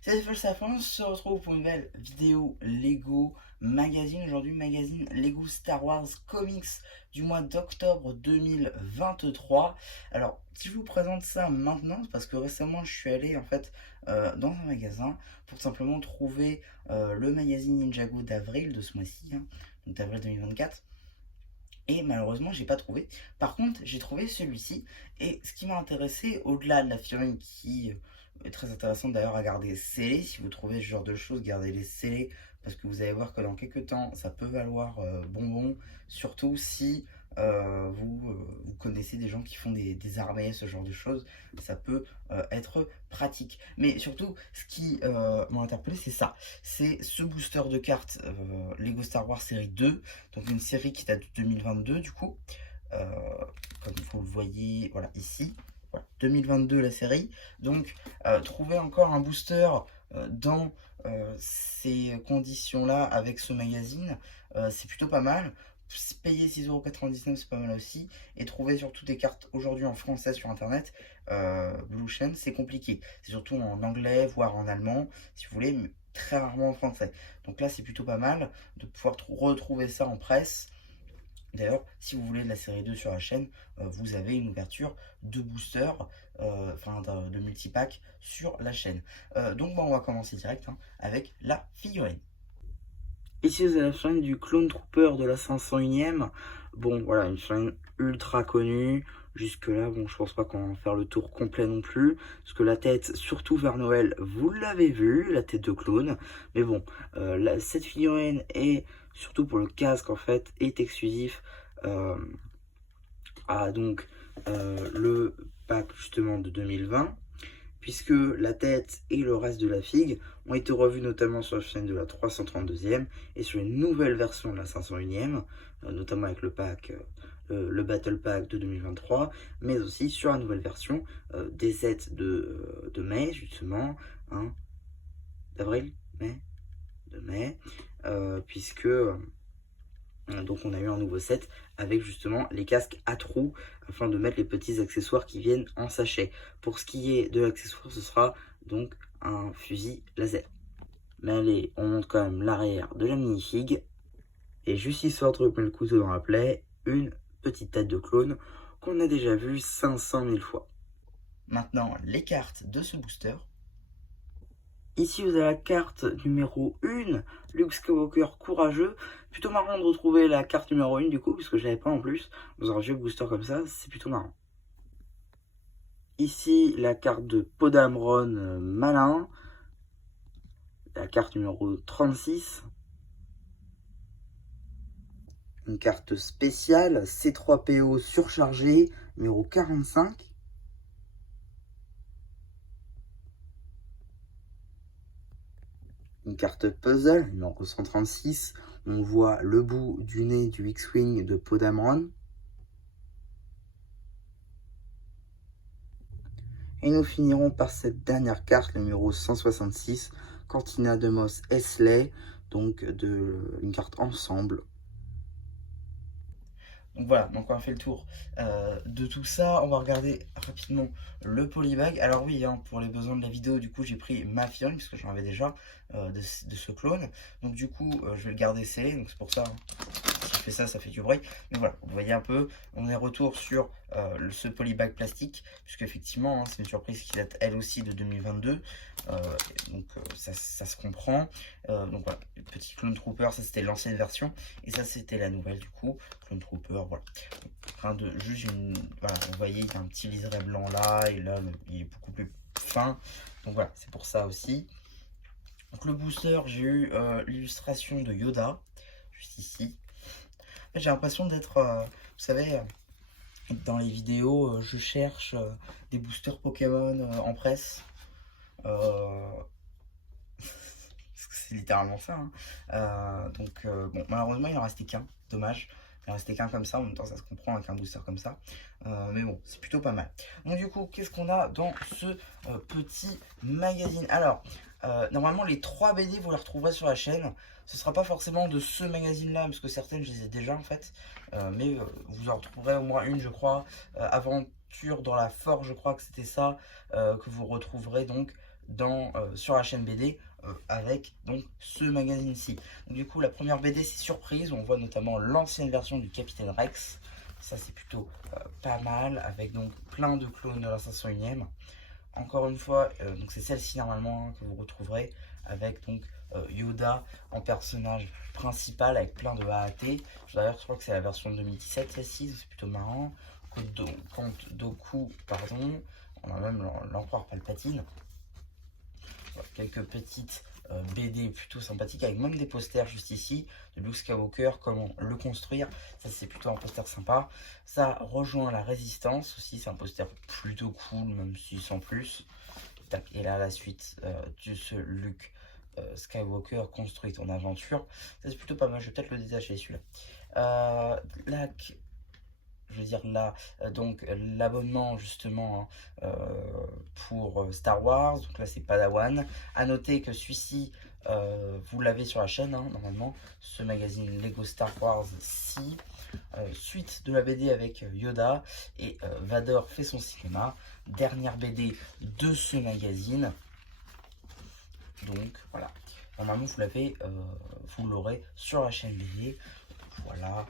C'est Falsafon, on se retrouve pour une nouvelle vidéo Lego Magazine. Aujourd'hui, magazine Lego Star Wars Comics du mois d'octobre 2023. Alors, si je vous présente ça maintenant, c'est parce que récemment je suis allé en fait dans un magasin pour simplement trouver le magazine Ninjago d'avril de ce mois-ci, hein, donc d'avril 2024. Et malheureusement, j'ai pas trouvé. Par contre, j'ai trouvé celui-ci. Et ce qui m'a intéressé, au-delà de la figurine qui est très intéressante d'ailleurs à garder scellée, si vous trouvez ce genre de choses, gardez-les scellées. Parce que vous allez voir que dans quelques temps, ça peut valoir bonbon. Surtout si vous connaissez des gens qui font des armées, ce genre de choses. Ça peut être pratique. Mais surtout, ce qui m'a interpellé, c'est ça. C'est ce booster de cartes Lego Star Wars série 2, donc une série qui date de 2022 du coup, euh, comme vous le voyez voilà, ici, voilà, 2022 la série. Donc trouver encore un booster dans ces conditions-là avec ce magazine, c'est plutôt pas mal. Payer 6,99 € c'est pas mal aussi. Et trouver surtout des cartes aujourd'hui en français sur internet, Blue Chain, c'est compliqué. C'est surtout en anglais, voire en allemand, si vous voulez, mais très rarement en français. Donc là, c'est plutôt pas mal de pouvoir retrouver ça en presse. D'ailleurs, si vous voulez de la série 2 sur la chaîne, vous avez une ouverture de booster, enfin de multipack sur la chaîne. Donc bon, on va commencer direct hein, avec la figurine. Ici, vous avez la figurine du Clone Trooper de la 501ème. Bon, voilà, une figurine ultra connue. Jusque-là, bon, je pense pas qu'on va en faire le tour complet non plus. Parce que la tête, surtout vers Noël, vous l'avez vu, la tête de clone. Mais bon, cette figurine est, surtout pour le casque en fait, est exclusif à donc le pack justement de 2020. Puisque la tête et le reste de la figue ont été revus notamment sur la chaîne de la 332ème et sur une nouvelle version de la 501ème, notamment avec le pack, le Battle Pack de 2023, mais aussi sur la nouvelle version des sets de mai, justement, hein, d'avril, mai, de mai, puisque donc on a eu un nouveau set avec justement les casques à trous afin de mettre les petits accessoires qui viennent en sachet. Pour ce qui est de l'accessoire, ce sera donc un fusil laser. Mais allez, on montre quand même l'arrière de la minifig. Et juste histoire de remettre le couteau dans la plaie, une petite tête de clone qu'on a déjà vue 500 000 fois. Maintenant, les cartes de ce booster. Ici, vous avez la carte numéro 1, Luke Skywalker courageux. Plutôt marrant de retrouver la carte numéro 1 du coup, puisque je l'avais pas en plus. Dans un vieux booster comme ça, c'est plutôt marrant. Ici, la carte de Podamron malin. La carte numéro 36. Une carte spéciale, C3PO surchargé, numéro 45. Une carte puzzle, numéro 136. On voit le bout du nez du X-Wing de Podamron. Et nous finirons par cette dernière carte, le numéro 166, Cantina de Mos Eisley, donc une carte ensemble. Donc voilà, donc on a fait le tour de tout ça. On va regarder rapidement le polybag. Alors oui, hein, pour les besoins de la vidéo, du coup, j'ai pris ma figurine, puisque j'en avais déjà de ce clone. Donc du coup, je vais le garder scellé, donc c'est pour ça. Si je fais ça, ça fait du bruit. Mais voilà, vous voyez un peu, on est retour sur ce polybag plastique, puisque effectivement, hein, c'est une surprise qui date elle aussi de 2022. Donc ça se comprend. Donc voilà, le petit Clone Trooper, ça c'était l'ancienne version. Et ça c'était la nouvelle du coup, Clone Trooper, voilà. Enfin, juste une, voilà, vous voyez, il y a un petit liseré blanc là, et là, il est beaucoup plus fin. Donc voilà, c'est pour ça aussi. Donc le booster, j'ai eu l'illustration de Yoda, juste ici. J'ai l'impression d'être, vous savez, dans les vidéos, je cherche des boosters Pokémon en presse. C'est littéralement ça. Hein. Donc, bon, malheureusement, il en restait qu'un. Dommage. Il en restait qu'un comme ça. En même temps, ça se comprend avec un booster comme ça. Mais bon, c'est plutôt pas mal. Donc, du coup, qu'est-ce qu'on a dans ce petit magazine? Alors, normalement, les 3 BD, vous les retrouverez sur la chaîne. Ce sera pas forcément de ce magazine-là, parce que certaines, je les ai déjà en fait. Mais vous en retrouverez au moins une, je crois. Aventure dans la forge, je crois que c'était ça. Que vous retrouverez donc sur la chaîne BD avec donc ce magazine-ci. Donc du coup la première BD c'est Surprise, où on voit notamment l'ancienne version du Capitaine Rex. Ça c'est plutôt pas mal, avec donc plein de clones de la 501ème. Encore une fois, donc c'est celle-ci normalement que vous retrouverez avec donc Yoda en personnage principal avec plein de AAT. D'ailleurs, je crois que c'est la version de 2017 celle-ci, c'est plutôt marrant. Comte Dooku, pardon. On a même l'empereur Palpatine. Voilà, quelques petites BD plutôt sympathiques avec même des posters juste ici de Luke Skywalker, comment le construire. Ça c'est plutôt un poster sympa. Ça rejoint la Résistance aussi, c'est un poster plutôt cool même si sans plus. Et là la suite de ce Luke Skywalker construit ton aventure. Ça c'est plutôt pas mal, je vais peut-être le détacher celui-là. Là, je veux dire là, donc l'abonnement justement hein, pour Star Wars, donc là c'est Padawan. À noter que celui-ci, vous l'avez sur la chaîne hein, normalement, ce magazine Lego Star Wars 6. Suite de la BD avec Yoda et Vador fait son cinéma. Dernière BD de ce magazine. Donc voilà, normalement vous l'avez, vous l'aurez sur la chaîne BD. Voilà,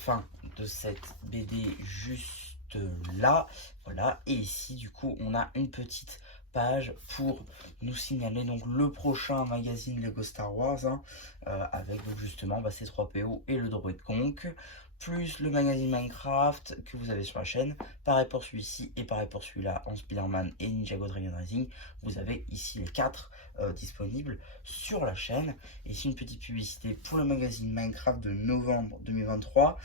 fin de cette BD juste là. Voilà, et ici du coup on a une petite page pour nous signaler donc le prochain magazine Lego Star Wars hein, avec donc justement C3PO et le droïde Conk, plus le magazine Minecraft que vous avez sur la chaîne. Pareil pour celui-ci et pareil pour celui-là en Spider-Man et Ninjago Dragon Rising. Vous avez ici les 4 disponibles sur la chaîne. Et ici une petite publicité pour le magazine Minecraft de novembre 2023.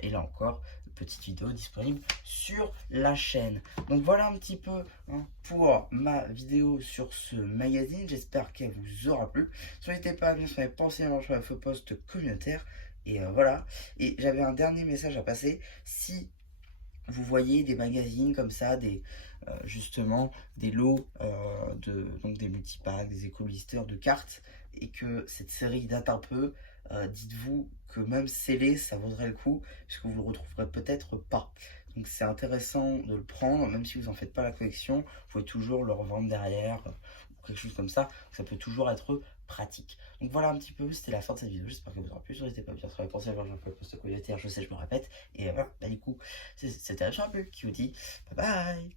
Et là encore, petite vidéo disponible sur la chaîne. Donc voilà un petit peu hein, pour ma vidéo sur ce magazine. J'espère qu'elle vous aura plu. N'hésitez pas à venir sur les pensées à sur la faux post communautaire. Et voilà. Et j'avais un dernier message à passer. Si vous voyez des magazines comme ça, justement des lots, donc des multipacks, des éco-blisters de cartes, et que cette série date un peu, dites-vous que même scellé, ça vaudrait le coup, puisque vous le retrouverez peut-être pas. Donc c'est intéressant de le prendre, même si vous n'en faites pas la collection, vous pouvez toujours le revendre derrière, ou quelque chose comme ça, ça peut toujours être pratique. Donc voilà un petit peu, c'était la fin de cette vidéo, j'espère que vous aura plu, n'hésitez pas à bien travailler, pensez à voir un peu le post communautaire, je sais, je me répète, et voilà, bah du coup, c'était un peu qui vous dit bye bye.